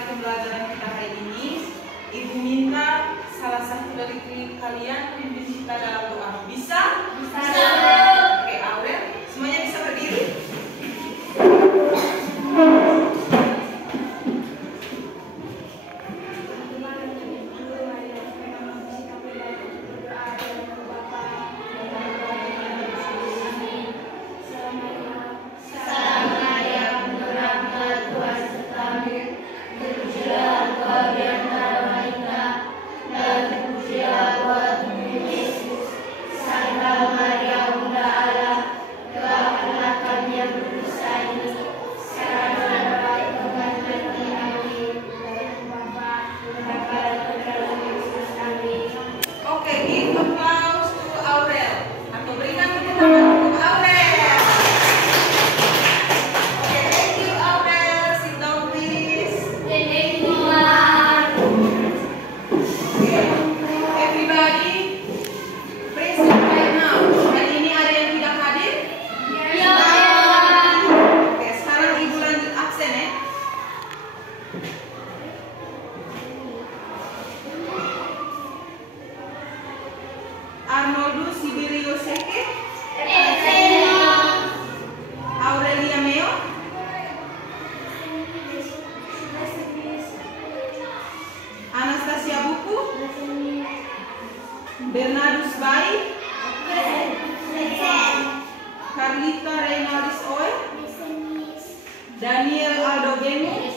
memulai pembelajaran kita hari ini, Ibu minta salah satu dari kalian pimpin kita dalam doa. Bisa? Bisa. Oke, Aurel, semuanya bisa berdiri? Arnoldo Sibirio Seke, Aurelia Meo, Anastasia Buku, Bernardus Bai, Carlita Reynaldis Oe, Daniel Aldo Benu,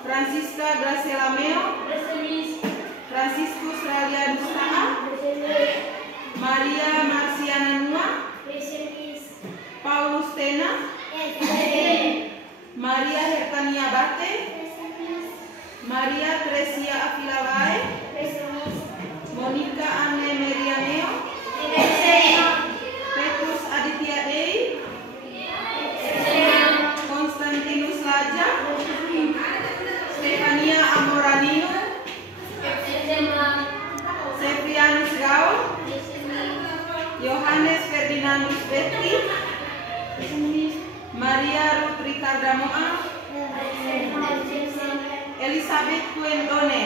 Francisca Graciela Meo, Franciscus Ralia Dustaa, Maria Marciana Nua, Paulus Tena, Maria Hertania Bate, Maria Tresia Afilabae, Monica Anne Merianeo, Petrus Aditya Dei, Konstantinus Laja, Stefania Amoranino, Septianus Gaul, Yohanes Ferdinandus Betty, Maria Ruth Ricarda Moa, Elizabeth Kuendone.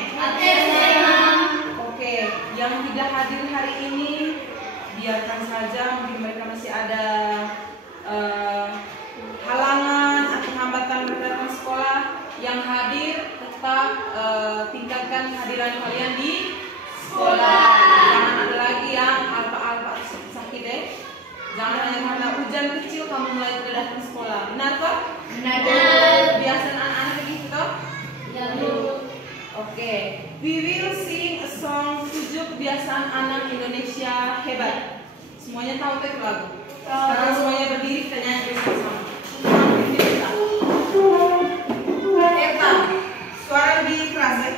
Oke, yang tidak hadir hari ini biarkan saja, mungkin mereka masih ada halangan atau hambatan datang sekolah. Yang hadir tetap tingkatkan kehadiran kalian di sekolah. Jangan ada lagi yang alfa-alfa sakit deh. Jangan hanya karena hujan kecil kamu mulai tidak datang sekolah. Benar kok? Benar. Kebiasaan anak-anak begitu toh? Ya, Bu. Oke. We will sing a song 7 kebiasaan anak Indonesia hebat. Semuanya tahu itu lagu? Sekarang semuanya berdiri kita nyanyi bersama. Eta, suara lebih keras ya.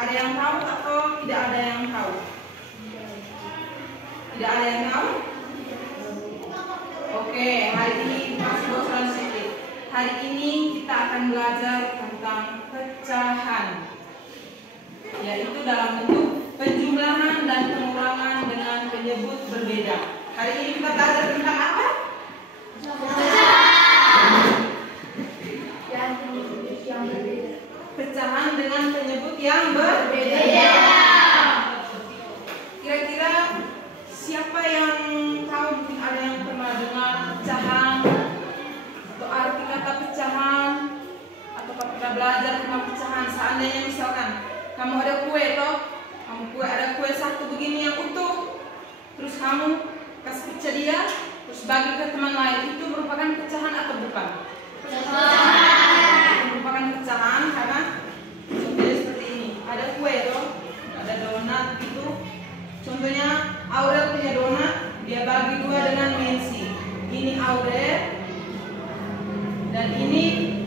Ada yang tahu atau tidak ada yang tahu? Tidak ada yang tahu? Oke, hari ini masih bosan sedikit. Hari ini kita kita akan belajar tentang pecahan, yaitu dalam bentuk penjumlahan dan pengurangan dengan penyebut berbeda. Hari ini kita belajar tentang apa? Pecahan dengan penyebut yang berbeda. Kira-kira siapa yang tahu? Mungkin ada yang pernah dengar pecahan atau arti kata pecahan, atau pernah belajar tentang pecahan. Seandainya misalkan kamu ada kue toh, ada kue satu begini yang utuh, terus kamu kasih pecah dia, terus bagi ke teman lain, itu merupakan pecahan atau bukan? Merupakan pecahan karena contohnya seperti ini, ada kue toh, ada donat gitu. Contohnya Aurel punya donat, dia bagi dua dengan Mercy. Ini Aurel dan ini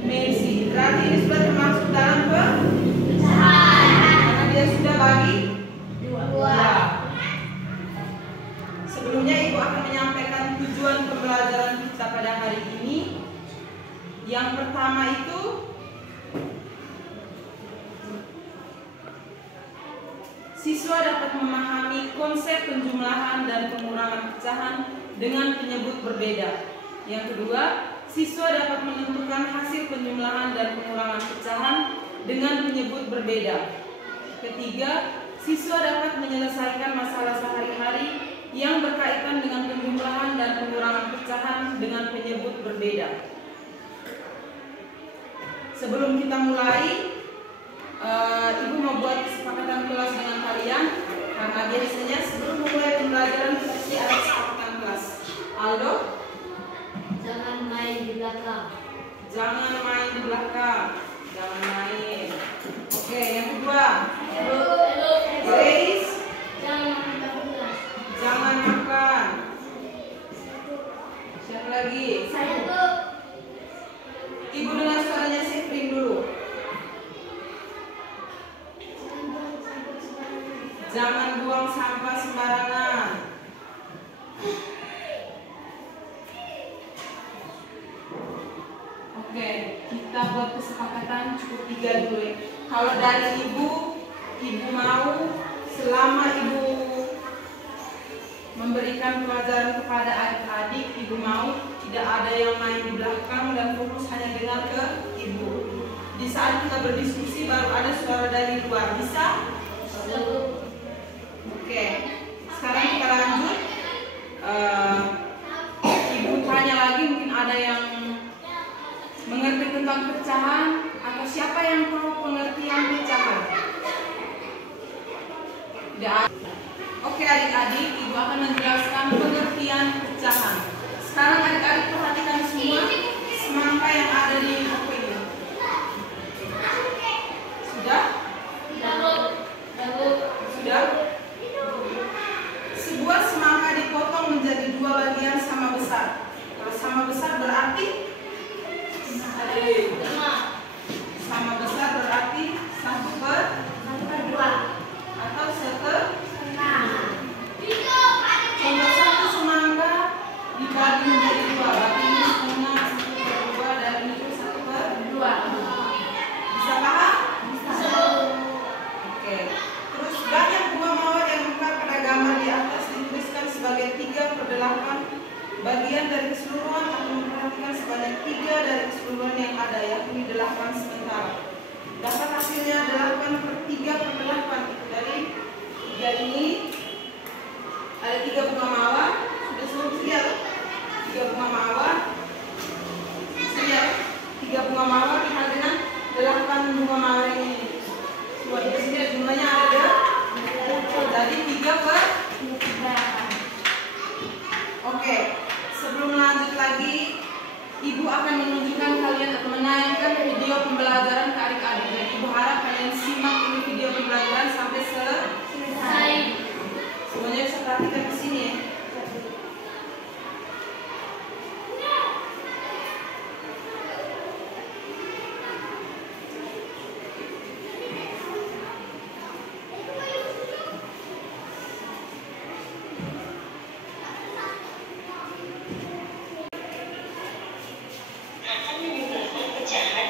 Mercy. Berarti ini sudah termasuk dalam pecahan karena dia sudah bagi dua. Sebelumnya Ibu akan menyampaikan tujuan pembelajaran kita pada hari ini. Yang pertama itu siswa dapat memahami konsep penjumlahan dan pengurangan pecahan dengan penyebut berbeda. Yang kedua, siswa dapat menentukan hasil penjumlahan dan pengurangan pecahan dengan penyebut berbeda. Ketiga, siswa dapat menyelesaikan masalah sehari-hari yang berkaitan dengan penjumlahan dan pengurangan pecahan dengan penyebut berbeda. Sebelum kita mulai, Ibu mau buat kesepakatan kelas dengan kalian, karena biasanya sebelum memulai pembelajaran pasti ada kesepakatan kelas. Aldo, jangan main di belakang. Jangan main di belakang. Jangan main. Oke, yang kedua. Grace, jangan makan. Siapa lagi? Saya tuh. Ibu dengar suaranya Sefrin dulu. Jangan buang sampah sembarangan. Oke, kita buat kesepakatan cukup 3 dulu ya. Kalau dari Ibu mau selama Ibu memberikan pelajaran kepada adik-adik, Ibu mau tidak ada yang main di belakang dan fokus hanya dengar ke Ibu. Di saat kita berdiskusi baru ada suara dari luar. Bisa? Oke, sekarang kita lanjut. Ibu tanya lagi, mungkin ada yang mengerti tentang pecahan atau siapa yang tahu pengertian pecahan? Tidak. Oke adik-adik, Ibu akan menjelaskan pengertian pecahan. Sekarang adik-adik perhatikan semua semangka yang ada di buku ini. Sudah? Sudah? Sebuah semangka dipotong menjadi 2 bagian sama besar. Kalau sama besar berarti sama besar berarti 1/2 atau 1/6. Contoh satu semangka dibagi menjadi 2, berarti ini setengah 1/2 dan ini 1/2. Bisa paham? Bisa. Oke. Terus banyak buah mawar yang mekar pada gambar di atas dituliskan sebagai 3/8 bagian dari keseluruhan atau memperhatikan sebanyak 3 dari keseluruhan yang ada, yakni 8 sementara. Dapat hasilnya 8/3/8. Dari 3 ini ada 3 bunga mawar. Sudah selesai ya? 3 bunga mawar. Sudah 3 bunga mawar dikali dengan 8 bunga mawar ini. Buat di sini jumlahnya ada. Jadi 3/8. Oke. Sebelum lanjut lagi, Ibu akan menunjukkan kalian atau menayangkan video pembelajaran ke adik-adik. Jadi Ibu harap kalian simak ini video pembelajaran sampai selesai. Semuanya bisa perhatikan ke sini ya. pecahan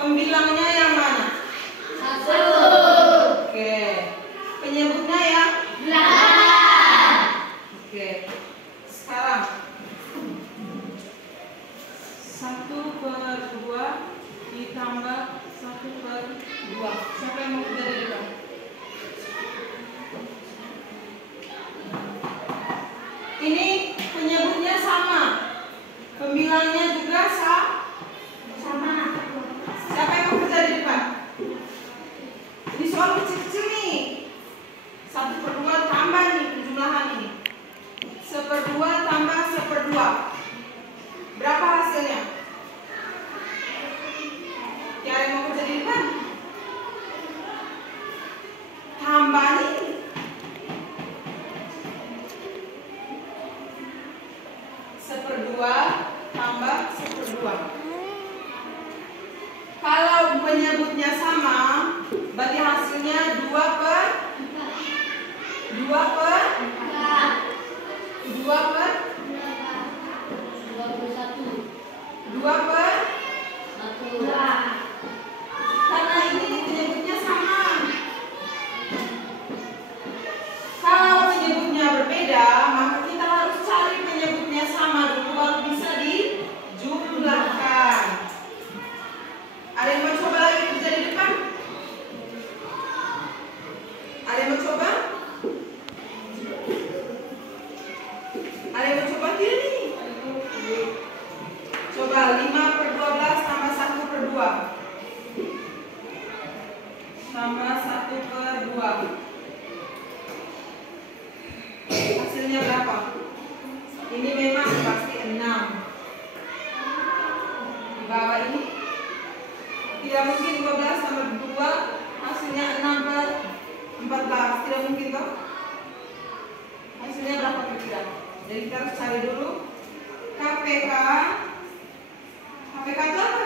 Pembilangnya yang mana? 1. Oke. Penyebutnya yang? 8. Oke. Sekarang 1/2 ditambah 1/2. Siapa yang mau kerja dari depan? Ini penyebutnya sama. Pembilangnya juga sama. Siapa yang mau kerja di depan? Ini soal kecil-kecil nih. 1/2 tambah nih penjumlahan ini. 1/2 tambah 1/2. Berapa hasilnya? Siapa yang mau kerja di depan? Tambah nih. Seperdua tambah 1/2. Kalau penyebutnya sama, berarti hasilnya 2/1. Karena ini penyebutnya sama. Kalau penyebutnya berbeda, maka kita harus cari penyebutnya sama dulu baru bisa dijumlahkan. Ada yang mau coba lagi kerja di depan? Ada yang mau coba? Ada yang mau coba tidak nih? Coba 5/12 tambah 1/2 tambah 1/2. Hasilnya berapa? Ini memang pasti 6. Di bawah ini tidak mungkin 12 tambah 2 hasilnya 6/14. Tidak mungkin toh? Hasilnya berapa kira-kira? Jadi kita harus cari dulu KPK. KPK itu apa?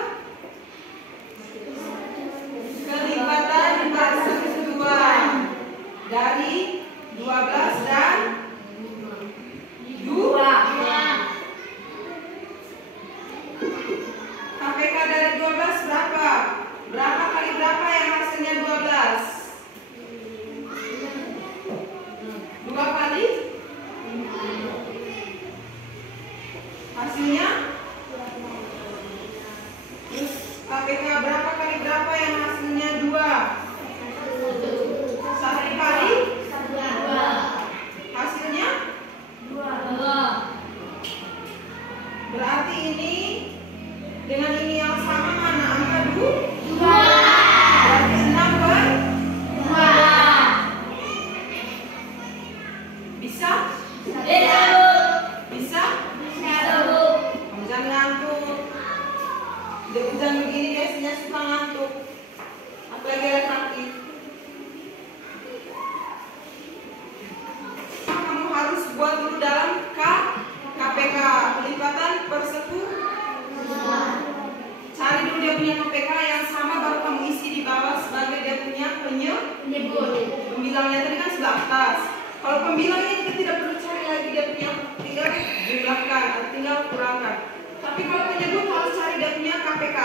atas. Kalau pembilangnya kita tidak perlu cari lagi dia punya, tinggal jumlahkan atau tinggal kurangkan. Tapi kalau penyebut harus cari dia punya KPK.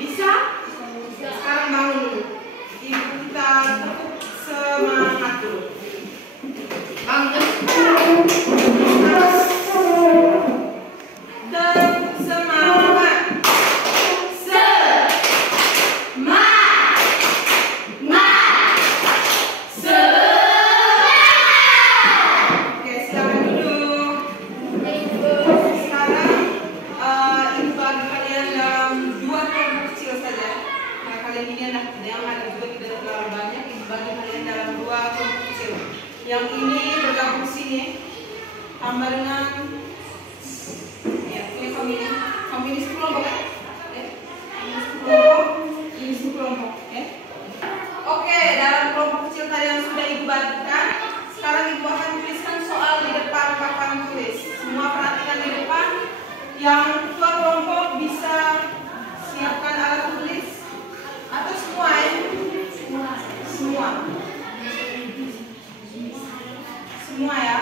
Bisa? Sekarang bangun dulu. Ibu kita tepuk semangat dulu. Bangun. Tepuk semangat. Oke, silakan duduk. Sekarang ibu bagi kalian dalam 2 kelompok kecil saja. Nah, kalian ini anak yang ada juga tidak terlalu banyak. Ibu bagi kalian dalam 2 kelompok kecil. Yang ini bergabung sini, tambah dengan ya, ini famili 10 kelompok ya. Ini 10 kelompok, ini 10 kelompok ya. Oke, dalam kelompok kecil tadi yang sudah ibu bagikan, sekarang ibu akan tuliskan soal di depan papan tulis. Semua perhatikan di depan. Yang ketua kelompok bisa siapkan alat tulis atau semua ya? Semua ya.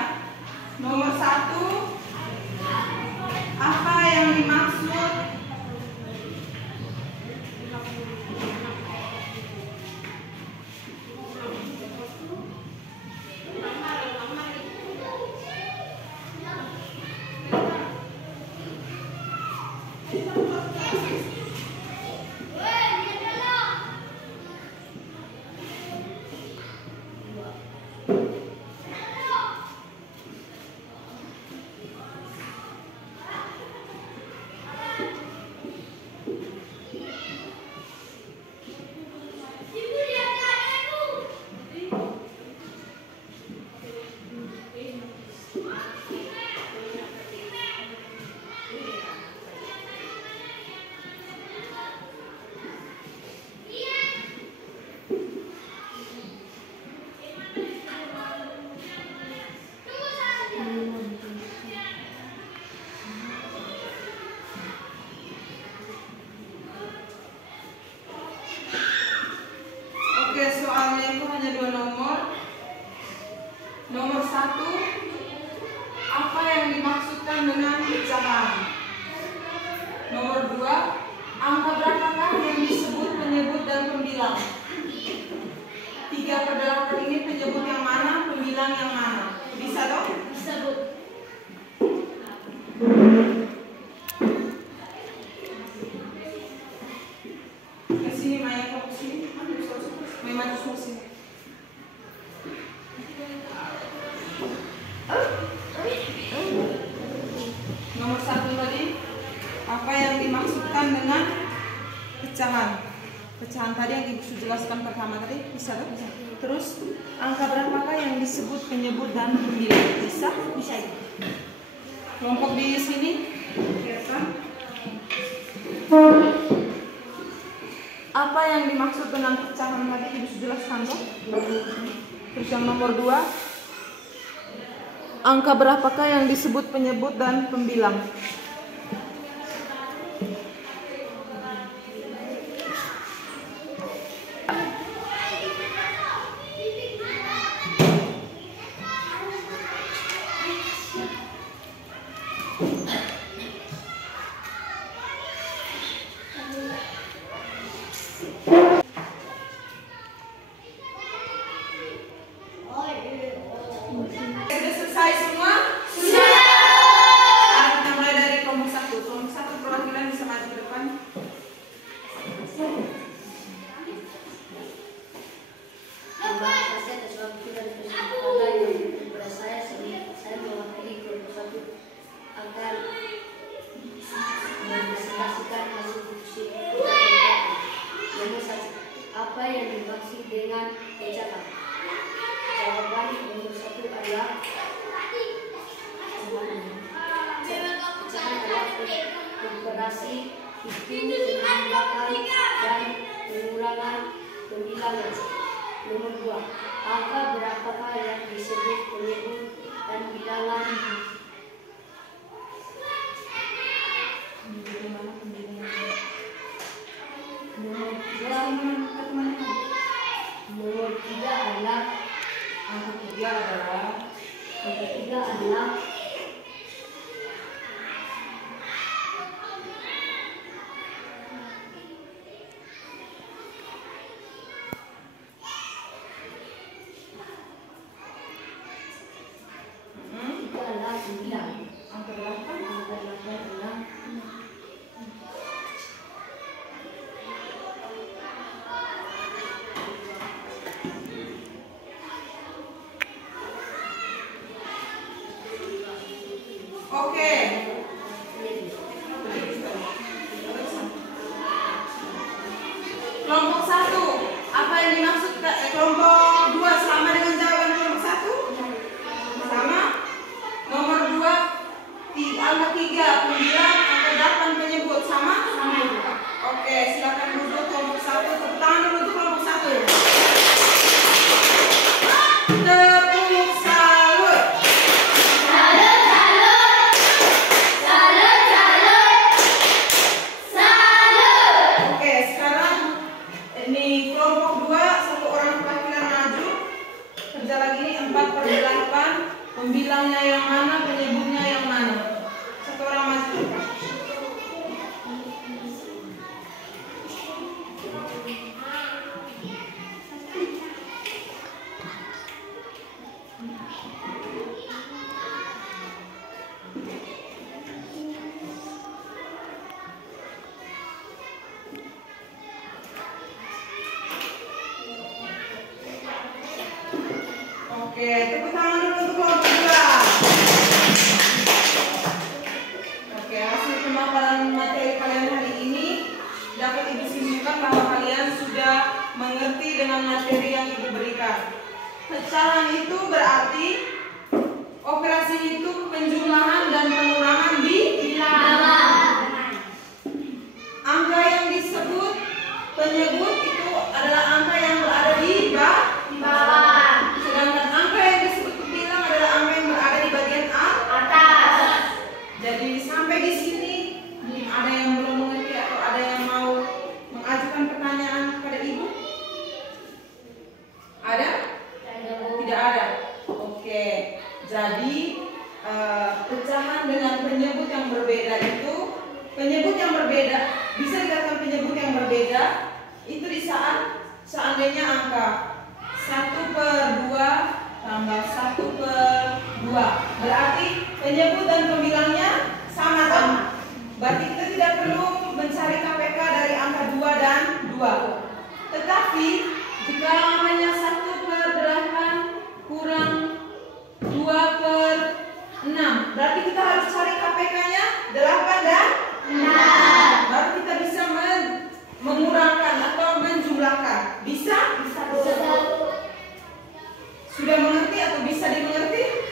Nomor 1, apa yang dimaksud Oke, soalnya itu hanya 2 nomor. Nomor 1, apa yang dimaksudkan dengan pecahan? Nomor 2, angka berapakah yang disebut penyebut dan pembilang? 3/8 ini penyebut yang mana, pembilang yang mana? Bisa dong? Bisa, Bu. Ke sini Maya, ke sini. Maya maju ke sini. Nomor 1 tadi, apa yang dimaksudkan dengan pecahan? Pecahan tadi yang ibu sudah jelaskan pertama tadi, bisa kan? Bisa. Terus angka berapakah yang disebut penyebut dan pembilang? Bisa? Bisa. Kelompok di sini, kelihatan? Apa yang dimaksud dengan pecahan tadi ibu sudah jelaskan toh? Terus yang nomor 2, angka berapakah yang disebut penyebut dan pembilang? Sudah selesai semua? Sudah. Nah, kita mulai dari kelompok 1. Kelompok 1 perwakilan bisa maju ke depan. Saya mewakili kelompok 1 agar mempresentasikan hasil diskusi. Nomor 1, apa yang dimaksud dengan pecahan? Jawaban nomor 1 adalah pecahan adalah operasi hitung, penjumlahan, dan pengurangan pembilangan. Nomor 2, angka berapakah yang disebut penyebut dan bilangan? Nomor 3 adalah angka ketiga adalah angka 8. Oke. Kelompok 1, apa yang dimaksud kelompok 2 sama dengan jawaban kelompok 1? Sama. Nomor 2, angka 3 pembilang, angka 8 penyebut, sama? Sama juga. Oke, silakan duduk kelompok 1. Tepuk tangan dulu untuk kelompok 1. Tepuk salut. Oke, sekarang ini kelompok 2, satu orang perwakilan maju. Kerja lagi nih 4/8. Pembilangnya yang mana, penyebutnya yang mana? Satu orang maju. Oke, tepuk tangan dulu untuk kelompok 2. Oke, hasil pemaparan materi kalian hari ini dapat Ibu simpulkan bahwa kalian sudah mengerti dengan materi yang Ibu berikan. Pecahan itu berarti operasi itu penjumlahan dan pengurangan di bilangan. Angka yang disebut penyebut itu adalah angka yang berada di bawah. Sedangkan angka yang disebut pembilang adalah angka yang berada di bagian atas. Jadi sampai di sini ada yang belum mengerti atau ada yang mau mengajukan pertanyaan kepada Ibu? Ada? Tidak ada. Oke. Jadi pecahan dengan penyebut yang berbeda itu, penyebut yang berbeda bisa dikatakan penyebut yang berbeda itu di saat seandainya angka 1/2 tambah 1/2 berarti penyebut dan pembilangnya sama-sama. Berarti kita tidak perlu mencari KPK dari angka 2 dan 2. Tetapi jika angkanya 1/8 kurang 2/6, berarti kita harus cari KPK-nya 8 dan 6. Baru kita bisa mengurangkan atau menjumlahkan. Bisa? Bisa. Sudah mengerti atau bisa dimengerti?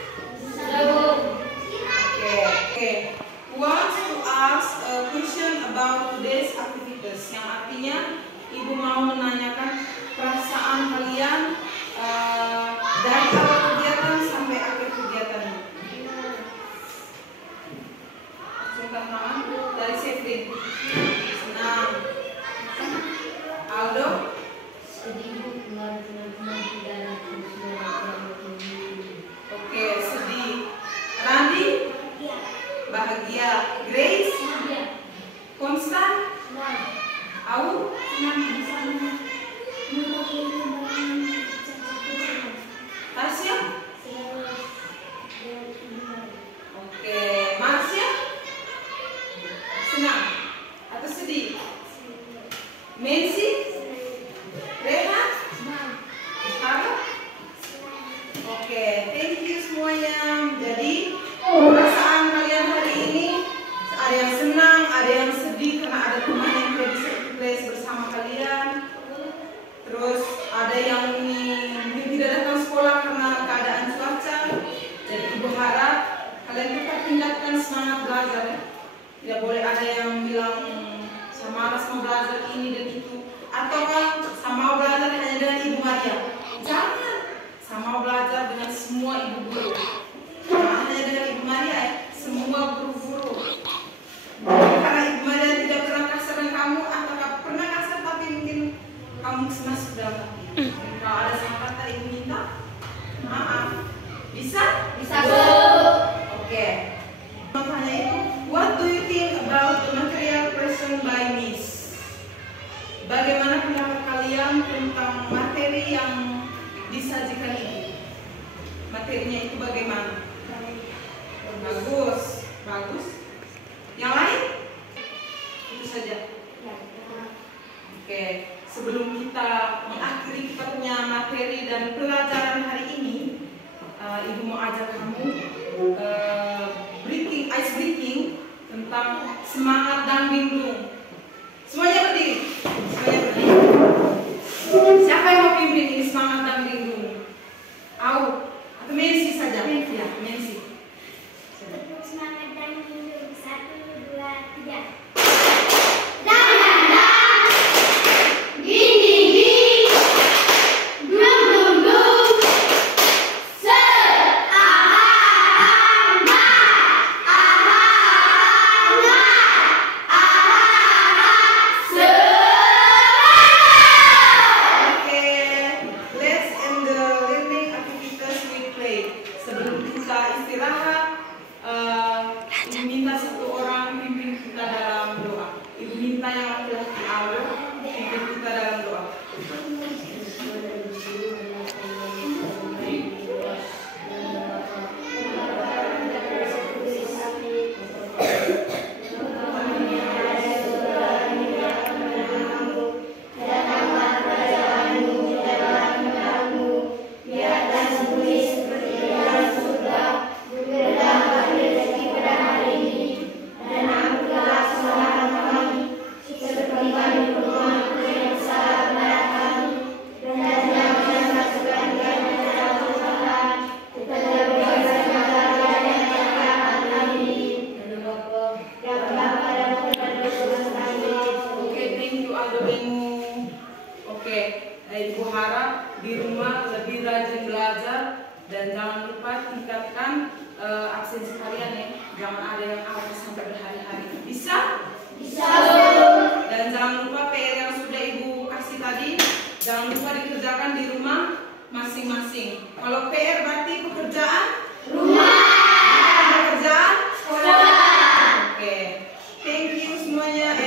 Okay. Want to ask a question about today's activities, yang artinya Ibu mau menanyakan perasaan kalian dari awal kegiatan sampai akhir kegiatannya. Silakan tangan dari Sefrin. Senang. Aldo? Oke, sedih. Randi? Bahagia. Grace? Konstan? Au? Tasya? Oke, Marsya? Senang atau sedih? Mensi? Rehat? Harap? Oke, thank you semuanya. Jadi perasaan kalian hari ini ada yang senang, ada yang sedih karena ada teman yang tidak bisa ikut bersama kalian. Terus ada yang mungkin tidak datang sekolah karena keadaan cuaca. Jadi Ibu harap kalian tetap tingkatkan semangat belajar ya. Tidak boleh ada yang bilang sama belajar ini dan itu, atau kan sama belajar hanya dengan Ibu Maria. Jangan sama belajar dengan semua ibu guru. Hanya dengan Ibu Maria ya, semua guru-guru. Karena Ibu Maria tidak pernah kasar dengan kamu, atau pernah kasar tapi mungkin kamu masuk dalam hati. Kalau ada salah kata Ibu minta maaf. tentang materi yang disajikan ini. Materinya itu bagaimana? Bagus, bagus. Yang lain? Itu saja. Oke, sebelum kita mengakhiri kita punya materi dan pelajaran hari ini, Ibu mau ajak kamu ice breaking tentang semangat dan linglung. Semuanya berdiri. Semuanya berdiri. Siapa yang mau pimpin ini semangat dan linglung? Au atau Mensi saja? Ya, Mensi. Semangat dan linglung. 1, 2, 3. Minta satu orang pimpin kita dalam doa. Ibu minta yang laki-laki awal pimpin kita dalam doa. Ibu harap di rumah lebih rajin belajar dan jangan lupa tingkatkan absensi kalian ya. Jangan ada yang absen sampai berhari-hari. Bisa? Bisa. Dan jangan lupa PR yang sudah Ibu kasih tadi, jangan lupa dikerjakan di rumah masing-masing. Kalau PR berarti pekerjaan rumah. Pekerjaan sekolah. Oke. Thank you semuanya.